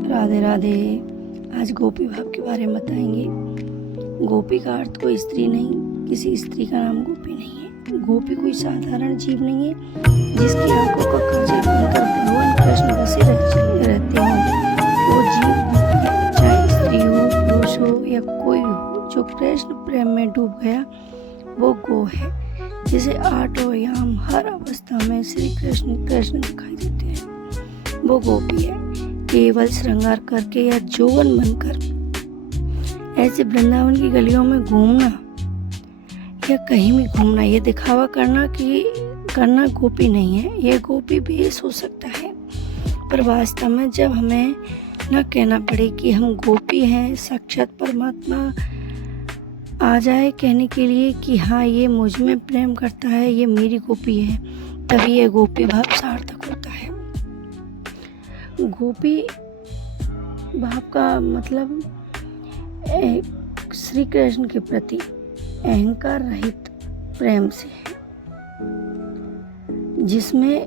राधे राधे। आज गोपी भाव के बारे में बताएंगे। गोपी का अर्थ कोई स्त्री नहीं, किसी स्त्री का नाम गोपी नहीं है। गोपी कोई साधारण जीव नहीं है जिसकी आंखों का काजल बनकर भगवान कृष्ण बसे रहते हों। वो जीव गोपी है, चाहे स्त्री हो, पुरुष हो या कोई हो, जो कृष्ण प्रेम में डूब गया वो गो है। जिसे आठों याम हर अवस्था में श्री कृष्ण दिखाई देते हैं, वो गोपी है। केवल श्रृंगार करके या जोवन बनकर ऐसे वृंदावन की गलियों में घूमना या कहीं भी घूमना, ये दिखावा करना गोपी नहीं है। यह गोपी भेष हो सकता है, पर वास्तव में जब हमें न कहना पड़े कि हम गोपी हैं, साक्षात परमात्मा आ जाए कहने के लिए कि हाँ ये मुझ में प्रेम करता है, ये मेरी गोपी है, तभी यह गोपी भाव सार्थक होता है। गोपी भाव का मतलब श्री कृष्ण के प्रति अहंकार रहित प्रेम से है, जिसमें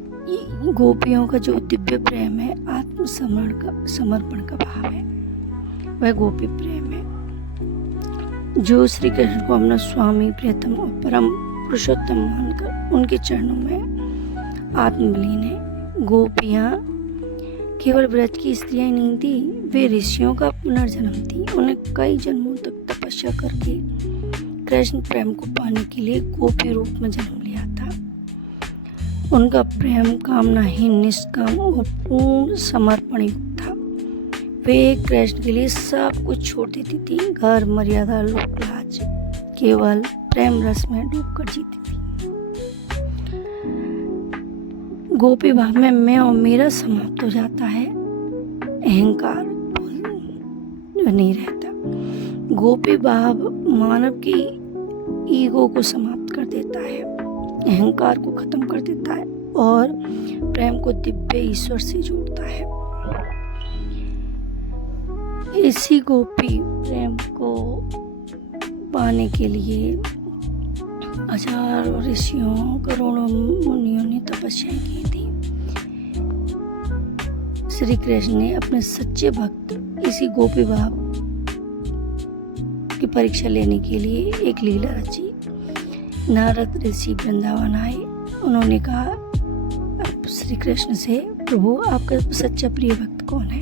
गोपियों का जो दिव्य प्रेम है, समर्पण का भाव है, वह गोपी प्रेम है। जो श्री कृष्ण को अपना स्वामी, प्रियतम और परम पुरुषोत्तम मानकर उनके चरणों में आत्मलीन है। गोपियाँ केवल व्रज की स्त्रियां नहीं थी, वे ऋषियों का पुनर्जन्म थी। उन्हें कई जन्मों तक तपस्या करके कृष्ण प्रेम को पाने के लिए गोपी रूप में जन्म लिया था। उनका प्रेम कामनाहीन, निष्काम और पूर्ण समर्पण युक्त था। वे कृष्ण के लिए सब कुछ छोड़ देती थी, घर, मर्यादा, लोक लाज, केवल प्रेम रस में डूबकर जीती थी। गोपी भाव में मैं और मेरा समाप्त हो जाता है, अहंकार नहीं रहता। गोपी भाव मानव की ईगो को समाप्त कर देता है, अहंकार को खत्म कर देता है और प्रेम को दिव्य ईश्वर से जोड़ता है। इसी गोपी प्रेम को पाने के लिए हजारों ऋषियों, करोड़ों मुनियों ने तपस्या की थी। श्री कृष्ण ने अपने सच्चे भक्त इसी गोपी भाव की परीक्षा लेने के लिए एक लीला रची। नारद ऋषि वृंदावन आए। उन्होंने कहा श्री कृष्ण से, प्रभु आपका सच्चा प्रिय भक्त कौन है?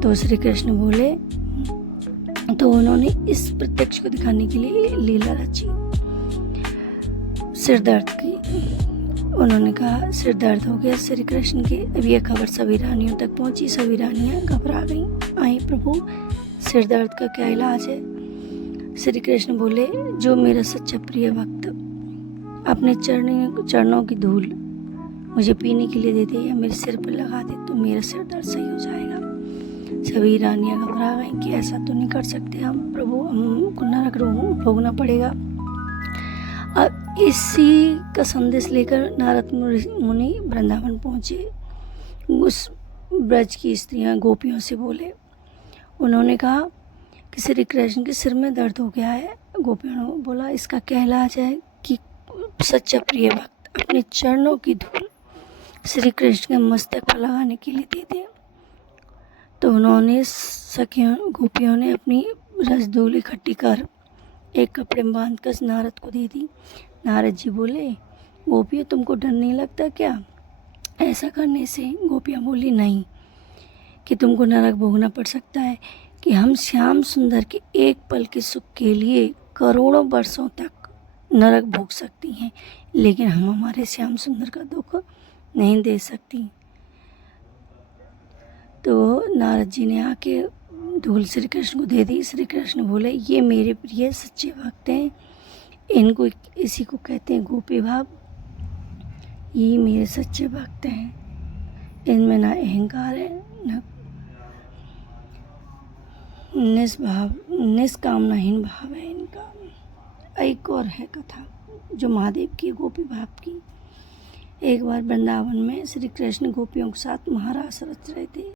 तो श्री कृष्ण बोले, तो उन्होंने इस प्रत्यक्ष को दिखाने के लिए लीला रची। सिर दर्द की, उन्होंने कहा सिर दर्द हो गया श्री कृष्ण के। अब यह खबर सभी रानियों तक पहुंची। सभी रानियां घबरा गईं। आई प्रभु, सिर दर्द का क्या इलाज है? श्री कृष्ण बोले, जो मेरा सच्चा प्रिय भक्त अपने चरणों की धूल मुझे पीने के लिए दे दे या मेरे सिर पर लगा दे तो मेरा सिर दर्द सही हो जाएगा। सभी रानियां घबरा गईं कि ऐसा तो नहीं कर सकते हम, प्रभु हमको नरक भोगना पड़ेगा। अब इसी का संदेश लेकर नारद मुनि वृंदावन पहुँचे। उस ब्रज की स्त्रियां गोपियों से बोले, उन्होंने कहा कि श्री कृष्ण के सिर में दर्द हो गया है। गोपियों ने बोला, इसका क्या इलाज है कि सच्चा प्रिय भक्त अपने चरणों की धूल श्री कृष्ण के मस्तक पर लगाने के लिए दे दे। तो उन्होंने गोपियों ने अपनी रसधूल इकट्ठी कर एक कपड़े में बांधकर नारद को दे दी। नारद जी बोले, गोपियाँ तुमको डर नहीं लगता क्या ऐसा करने से? गोपियाँ बोली, नहीं, कि तुमको नरक भोगना पड़ सकता है कि हम श्याम सुंदर के एक पल के सुख के लिए करोड़ों वर्षों तक नरक भोग सकती हैं, लेकिन हम हमारे श्याम सुंदर का दुख नहीं दे सकती। तो नारद जी ने आके धूल श्री कृष्ण को दे दी। श्री कृष्ण बोले, ये मेरे प्रिय सच्चे भक्त हैं, इनको इसी को कहते हैं गोपी भाव। ये मेरे सच्चे भक्त हैं, इनमें ना अहंकार है, न निष्कामनाहीन भाव है इनका। एक और है कथा जो महादेव की गोपी भाव की। एक बार वृंदावन में श्री कृष्ण गोपियों के साथ महारास रच रहे थे।